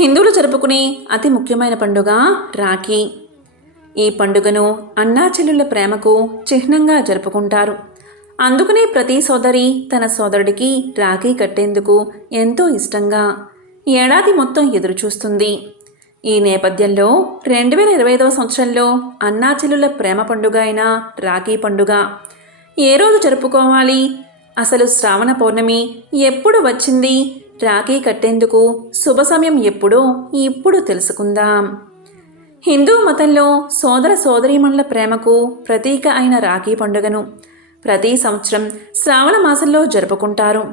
హిందువులు జరుపుకునే అతి ముఖ్యమైన పండుగ రాఖీ. ఈ పండుగను అన్నాచెల్లుల ప్రేమకు చిహ్నంగా జరుపుకుంటారు. అందుకనే ప్రతి సోదరి తన సోదరుడికి రాఖీ కట్టేందుకు ఎంతో ఇష్టంగా ఏడాది మొత్తం ఎదురుచూస్తుంది. ఈ నేపథ్యంలో రెండు వేల ఇరవై ఐదవ సంవత్సరంలో అన్నాచెల్లుల ప్రేమ పండుగ అయిన రాఖీ పండుగ. ఏ రోజు జరుపుకోవాలి? అసలు శ్రావణ పౌర్ణమి ఎప్పుడు వచ్చింది? రాఖీ కట్టేందుకు శుభ సమయం ఎప్పుడో ఇప్పుడు తెలుసుకుందాం. హిందూ మతంలో సోదర సోదరీమణుల ప్రేమకు ప్రతీక అయిన రాఖీ పండుగను ప్రతి సంవత్సరం శ్రావణ మాసంలో జరుపుకుంటారు.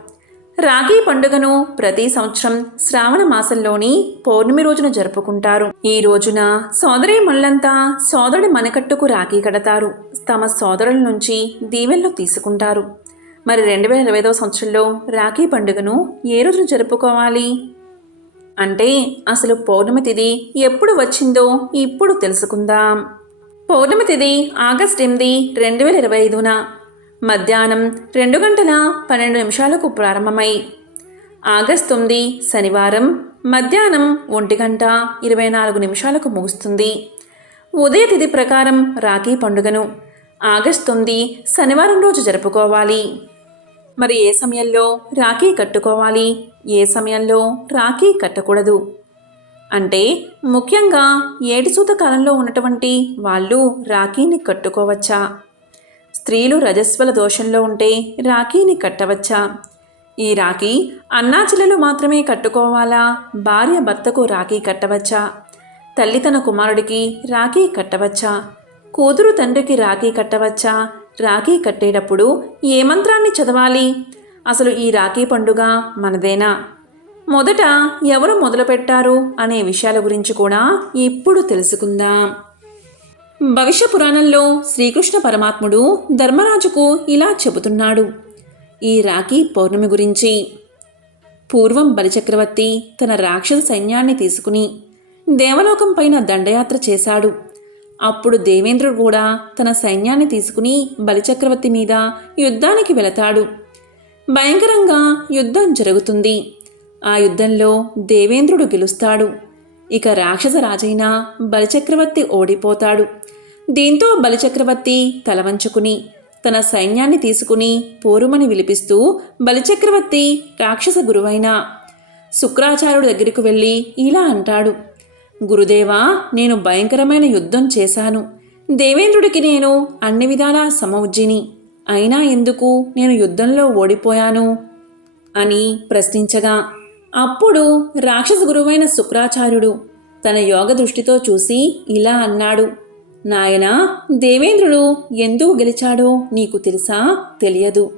రాఖీ పండుగను ప్రతి సంవత్సరం శ్రావణ మాసంలోని పౌర్ణమి రోజున జరుపుకుంటారు. ఈ రోజున సోదరీమణులంతా సోదరుడి మనకట్టుకు రాఖీ కడతారు. తమ సోదరుల నుంచి దీవెనలు తీసుకుంటారు. మరి రెండు వేల ఇరవై ఐదవ సంవత్సరంలో రాఖీ పండుగను ఏ రోజు జరుపుకోవాలి? అంటే అసలు పౌర్ణమి తిథి ఎప్పుడు వచ్చిందో ఇప్పుడు తెలుసుకుందాం. పౌర్ణమి తిథి ఆగస్ట్ ఎనిమిది రెండు వేల ఇరవై ఐదున మధ్యాహ్నం రెండు గంటల పన్నెండు నిమిషాలకు ప్రారంభమై ఆగస్ట్ తొమ్మిది శనివారం మధ్యాహ్నం ఒంటి గంట ఇరవై నాలుగు నిమిషాలకు ముగుస్తుంది. ఉదయ తిథి ప్రకారం రాఖీ పండుగను ఆగస్ట్ తొమ్మిది శనివారం రోజు జరుపుకోవాలి. మరి ఏ సమయంలో రాఖీ కట్టుకోవాలి? ఏ సమయంలో రాఖీ కట్టకూడదు? అంటే ముఖ్యంగా ఏటిసూత కాలంలో ఉన్నటువంటి వాళ్ళు రాఖీని కట్టుకోవచ్చా? స్త్రీలు రజస్వల దోషంలో ఉంటే రాఖీని కట్టవచ్చా? ఈ రాఖీ అన్నాచెల్లెలు మాత్రమే కట్టుకోవాలా? భార్య భర్తకు రాఖీ కట్టవచ్చా? తల్లి తన కుమారుడికి రాఖీ కట్టవచ్చా? కూతురు తండ్రికి రాఖీ కట్టవచ్చా? రాఖీ కట్టేటప్పుడు ఏ మంత్రాన్ని చదవాలి? అసలు ఈ రాఖీ పండుగ మనదేనా? మొదట ఎవరు మొదలుపెట్టారు అనే విషయాల గురించి కూడా ఇప్పుడు తెలుసుకుందాం. భవిష్య పురాణంలో శ్రీకృష్ణ పరమాత్ముడు ధర్మరాజుకు ఇలా చెబుతున్నాడు. ఈ రాఖీ పౌర్ణమి గురించి. పూర్వం బలిచక్రవర్తి తన రాక్షస సైన్యాన్ని తీసుకుని దేవలోకం పైన దండయాత్ర చేశాడు. అప్పుడు దేవేంద్రుడు కూడా తన సైన్యాన్ని తీసుకుని బలిచక్రవర్తి మీద యుద్ధానికి వెళతాడు. భయంకరంగా యుద్ధం జరుగుతుంది. ఆ యుద్ధంలో దేవేంద్రుడు గెలుస్తాడు. ఇక రాక్షస రాజైన బలిచక్రవర్తి ఓడిపోతాడు. దీంతో బలిచక్రవర్తి తలవంచుకుని తన సైన్యాన్ని తీసుకుని పోరుమని విలిపిస్తూ బలిచక్రవర్తి రాక్షస గురువైన శుక్రాచార్యుడి దగ్గరికి వెళ్ళి ఇలా అంటాడు. గురుదేవా నేను భయంకరమైన యుద్ధం చేశాను. దేవేంద్రుడికి నేను అన్ని విధాలా సమౌజ్జిని అయినా ఎందుకు నేను యుద్ధంలో ఓడిపోయాను? అని ప్రశ్నించగా అప్పుడు రాక్షస గురువైన శుక్రాచార్యుడు తన యోగ దృష్టితో చూసి ఇలా అన్నాడు. నాయనా దేవేంద్రుడు ఎందుకు గెలిచాడో నీకు తెలుసా? తెలియదు.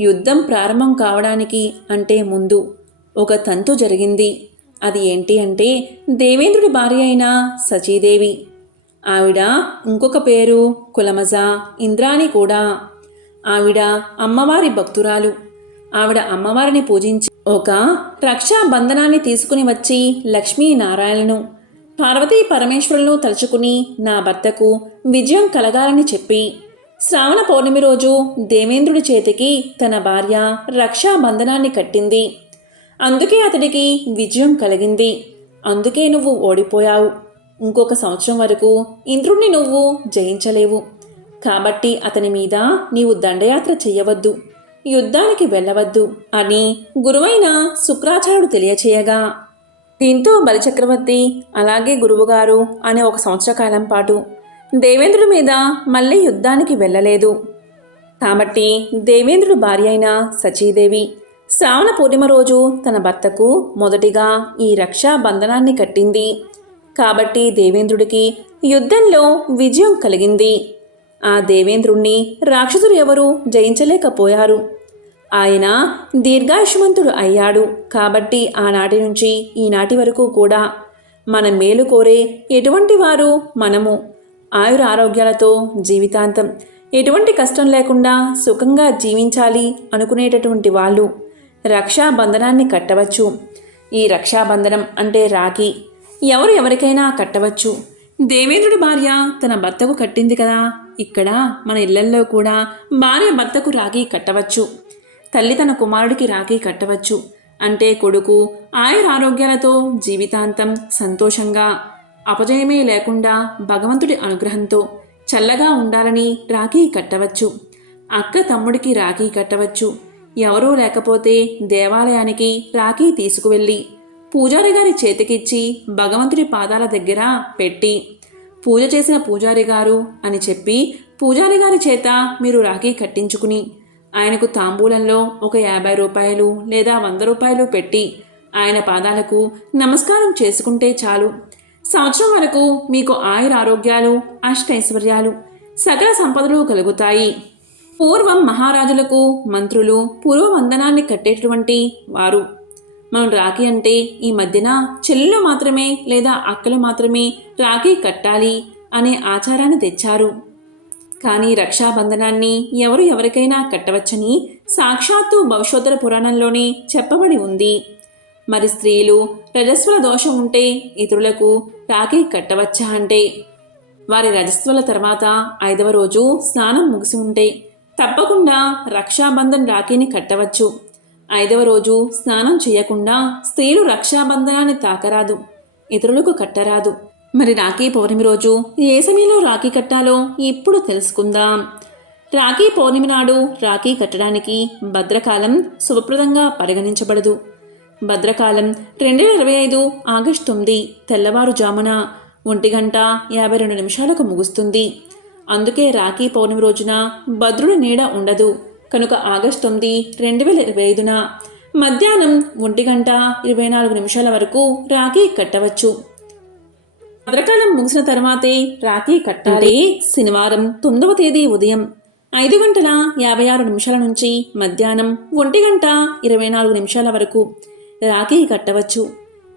యుద్ధం ప్రారంభం కావడానికి అంటే ముందు ఒక తంతు జరిగింది. అది ఏంటి అంటే దేవేంద్రుడి భార్య అయిన సచీదేవి. ఆవిడ ఇంకొక పేరు కులమజ ఇంద్రాణి కూడా. ఆవిడ అమ్మవారి భక్తురాలు. ఆవిడ అమ్మవారిని పూజించి ఒక రక్షాబంధనాన్ని తీసుకుని వచ్చి లక్ష్మీనారాయణను పార్వతీ పరమేశ్వరులను తలుచుకుని నా భర్తకు విజయం కలగాలని చెప్పి శ్రావణ పౌర్ణమి రోజు దేవేంద్రుడి చేతికి తన భార్య రక్షాబంధనాన్ని కట్టింది. అందుకే అతడికి విజయం కలిగింది. అందుకే నువ్వు ఓడిపోయావు. ఇంకొక సంవత్సరం వరకు ఇంద్రుణ్ణి నువ్వు జయించలేవు. కాబట్టి అతని మీద నీవు దండయాత్ర చెయ్యవద్దు. యుద్ధానికి వెళ్ళవద్దు అని గురువైన శుక్రాచార్యుడు తెలియచేయగా దీంతో బలిచక్రవర్తి అలాగే గురువుగారు అనే ఒక సంవత్సర కాలం పాటు దేవేంద్రుడి మీద మళ్ళీ యుద్ధానికి వెళ్ళలేదు. కాబట్టి దేవేంద్రుడు భార్య అయిన సచీదేవి శ్రావణ పూర్ణిమ రోజు తన భర్తకు మొదటిగా ఈ రక్షా బంధనాన్ని కట్టింది. కాబట్టి దేవేంద్రుడికి యుద్ధంలో విజయం కలిగింది. ఆ దేవేంద్రుణ్ణి రాక్షసులు ఎవరు జయించలేకపోయారు. ఆయన దీర్ఘాయుష్మంతుడు అయ్యాడు. కాబట్టి ఆనాటి నుంచి ఈనాటి వరకు కూడా మన మేలు కోరే ఎటువంటి వారు మనము. ఆయుర ఆరోగ్యాలతో జీవితాంతం ఎటువంటి కష్టం లేకుండా సుఖంగా జీవించాలి అనుకునేటటువంటి వాళ్ళు. రక్షాబంధనాన్ని కట్టవచ్చు. ఈ రక్షాబంధనం అంటే రాఖీ. ఎవరు ఎవరికైనా కట్టవచ్చు. దేవేంద్రుడి భార్య తన భర్తకు కట్టింది కదా. ఇక్కడ మన ఇళ్ళల్లో కూడా భార్య భర్తకు రాఖీ కట్టవచ్చు. తల్లి తన కుమారుడికి రాఖీ కట్టవచ్చు. అంటే కొడుకు ఆయురారోగ్యాలతో జీవితాంతం సంతోషంగా అపజయమే లేకుండా భగవంతుడి అనుగ్రహంతో చల్లగా ఉండాలని రాఖీ కట్టవచ్చు. అక్క తమ్ముడికి రాఖీ కట్టవచ్చు. ఎవరూ లేకపోతే దేవాలయానికి రాఖీ తీసుకువెళ్ళి పూజారి గారి చేతికిచ్చి భగవంతుడి పాదాల దగ్గర పెట్టి పూజ చేసిన పూజారి గారు అని చెప్పి పూజారి గారి చేత మీరు రాఖీ కట్టించుకుని ఆయనకు తాంబూలంలో ఒక యాభై రూపాయలు లేదా వంద రూపాయలు పెట్టి ఆయన పాదాలకు నమస్కారం చేసుకుంటే చాలు. సంవత్సరం వరకు మీకు ఆయుర ఆరోగ్యాలు అష్టైశ్వర్యాలు సకల సంపదలు కలుగుతాయి. పూర్వం మహారాజులకు మంత్రులు పూర్వవందనాన్ని కట్టేటటువంటి వారు. మనం రాఖీ అంటే ఈ మధ్యన చెల్లెలు మాత్రమే లేదా అక్కలు మాత్రమే రాఖీ కట్టాలి అనే ఆచారాన్ని తెచ్చారు. కానీ రక్షాబంధనాన్ని ఎవరు ఎవరికైనా కట్టవచ్చని సాక్షాత్తు భవిష్యోత్తర పురాణంలోనే చెప్పబడి ఉంది. మరి స్త్రీలు రజస్వల దోషం ఉంటే ఇతరులకు రాఖీ కట్టవచ్చా అంటే? వారి రజస్వల తర్వాత ఐదవ రోజు స్నానం ముగిసి ఉంటే తప్పకుండా రక్షాబంధన్ రాఖీని కట్టవచ్చు. ఐదవ రోజు స్నానం చేయకుండా స్త్రీలు రక్షాబంధనాన్ని తాకరాదు ఇతరులకు కట్టరాదు. మరి రాఖీ పౌర్ణమి రోజు ఏ సమయంలో రాఖీ కట్టాలో ఇప్పుడు తెలుసుకుందాం. రాఖీ పౌర్ణమి నాడు రాఖీ కట్టడానికి భద్రకాలం శుభప్రదంగా పరిగణించబడదు. భద్రకాలం రెండు వేల ఇరవై ఐదు ఆగస్టు తొమ్మిది తెల్లవారుజామున ఒంటి గంట యాభై రెండు నిమిషాలకు ముగుస్తుంది. అందుకే రాఖీ పౌర్ణమి రోజున భద్రుడి నీడ ఉండదు. కనుక ఆగస్టు తొమ్మిది రెండు వేల ఇరవై ఐదున మధ్యాహ్నం ఒంటి గంట ఇరవై నాలుగు నిమిషాల వరకు రాఖీ కట్టవచ్చు. భద్రకాలం ముగిసిన తర్వాతే రాఖీ కట్టాలి. శనివారం తొమ్మిదవ తేదీ ఉదయం ఐదు గంటల యాభై ఆరు నిమిషాల నుంచి మధ్యాహ్నం ఒంటి గంట ఇరవై నాలుగు నిమిషాల వరకు రాఖీ కట్టవచ్చు.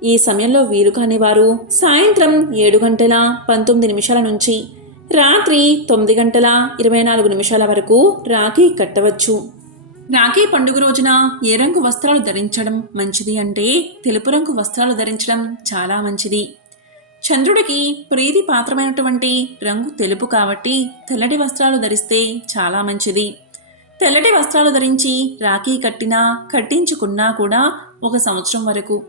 ఈ సమయంలో వీలు కాని వారు సాయంత్రం ఏడు గంటల పంతొమ్మిది నిమిషాల నుంచి రాత్రి తొమ్మిది గంటల ఇరవై నాలుగు నిమిషాల వరకు రాఖీ కట్టవచ్చు. రాఖీ పండుగ రోజున ఏ రంగు వస్త్రాలు ధరించడం మంచిది అంటే తెలుపు రంగు వస్త్రాలు ధరించడం చాలా మంచిది. చంద్రుడికి ప్రీతి పాత్రమైనటువంటి రంగు తెలుపు కాబట్టి తెల్లటి వస్త్రాలు ధరిస్తే చాలా మంచిది. తెల్లటి వస్త్రాలు ధరించి రాఖీ కట్టినా కట్టించుకున్నా కూడా ఒక సంవత్సరం వరకు.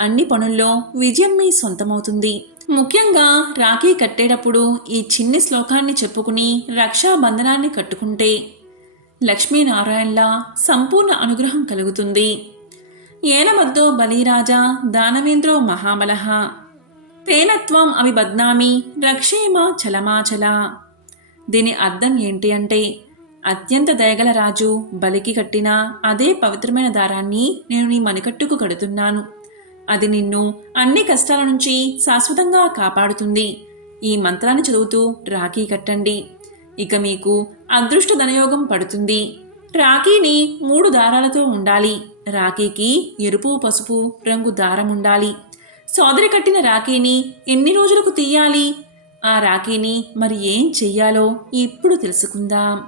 అన్ని పనుల్లో విజయం మీ సొంతమవుతుంది. ముఖ్యంగా రాఖీ కట్టేటప్పుడు ఈ చిన్ని శ్లోకాన్ని చెప్పుకుని రక్షాబంధనాన్ని కట్టుకుంటే లక్ష్మీనారాయణలా సంపూర్ణ అనుగ్రహం కలుగుతుంది. ఏలమద్దో బలిరాజా దానవేంద్రో మహాబలః. తేనత్వం అవి బద్నామి రక్షేమ చలమాచల. దీని అర్థం ఏంటి అంటే అత్యంత దయగల రాజు బలికి కట్టిన అదే పవిత్రమైన దారాన్ని నేను నీ మణికట్టుకు కడుతున్నాను. అది నిన్ను అన్ని కష్టాల నుంచి శాశ్వతంగా కాపాడుతుంది. ఈ మంత్రాన్ని చదువుతూ రాఖీ కట్టండి. ఇక మీకు అదృష్ట ధనయోగం పడుతుంది. రాఖీని మూడు దారాలతో ఉండాలి. రాఖీకి ఎరుపు పసుపు రంగు దారం ఉండాలి. సోదరి కట్టిన రాఖీని ఎన్ని రోజులకు తీయాలి? ఆ రాఖీని మరి ఏం చెయ్యాలో ఇప్పుడు తెలుసుకుందాం.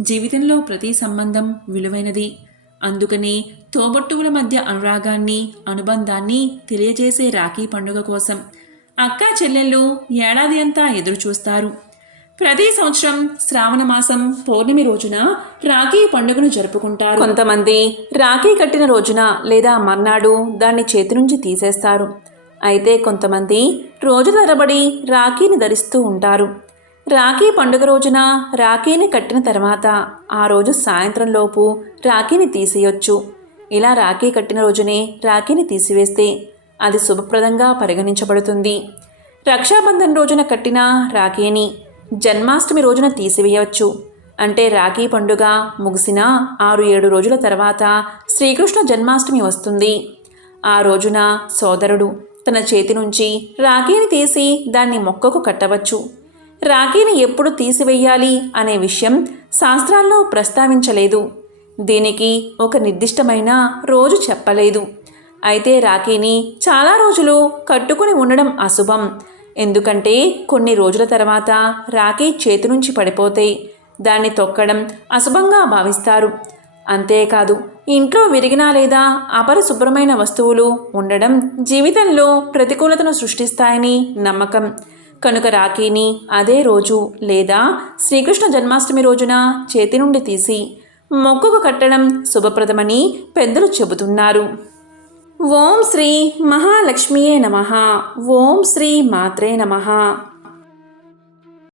జీవితంలో ప్రతి సంబంధం విలువైనది. అందుకని తోబుట్టువుల మధ్య అనురాగాన్ని అనుబంధాన్ని తెలియజేసే రాఖీ పండుగ కోసం అక్క చెల్లెళ్ళు ఏడాది అంతా ఎదురుచూస్తారు. ప్రతి సంవత్సరం శ్రావణ మాసం పౌర్ణమి రోజున రాఖీ పండుగను జరుపుకుంటారు. కొంతమంది రాఖీ కట్టిన రోజున లేదా మర్నాడు దాన్ని చేతి నుంచి తీసేస్తారు. అయితే కొంతమంది రోజు తరబడి రాఖీని ధరిస్తూ ఉంటారు. రాఖీ పండుగ రోజున రాఖీని కట్టిన తర్వాత ఆ రోజు సాయంత్రంలోపు రాఖీని తీసేయొచ్చు. ఇలా రాఖీ కట్టిన రోజునే రాఖీని తీసివేస్తే అది శుభప్రదంగా పరిగణించబడుతుంది. రక్షాబంధన్ రోజున కట్టిన రాఖీని జన్మాష్టమి రోజున తీసివేయవచ్చు. అంటే రాఖీ పండుగ ముగిసిన ఆరు ఏడు రోజుల తర్వాత శ్రీకృష్ణ జన్మాష్టమి వస్తుంది. ఆ రోజున సోదరుడు తన చేతి నుంచి రాఖీని తీసి దాన్ని మొక్కకు కట్టవచ్చు. రాఖీని ఎప్పుడు తీసివేయాలి అనే విషయం శాస్త్రాల్లో ప్రస్తావించలేదు. దీనికి ఒక నిర్దిష్టమైన రోజు చెప్పలేదు. అయితే రాఖీని చాలా రోజులు కట్టుకుని ఉండడం అశుభం. ఎందుకంటే కొన్ని రోజుల తర్వాత రాఖీ చేతి నుంచి పడిపోతాయి దాన్ని తొక్కడం అశుభంగా భావిస్తారు. అంతేకాదు ఇంట్లో విరిగిన లేదా అపరిశుభ్రమైన వస్తువులు ఉండడం జీవితంలో ప్రతికూలతను సృష్టిస్తాయని నమ్మకం. కనుక రాఖీని అదే రోజు లేదా శ్రీకృష్ణ జన్మాష్టమి రోజున చేతి నుండి తీసి మొక్కుకు కట్టడం శుభప్రదమని పెద్దలు చెబుతున్నారు. ఓం శ్రీ మహాలక్ష్మియే నమ. ఓం శ్రీ మాత్రే నమ.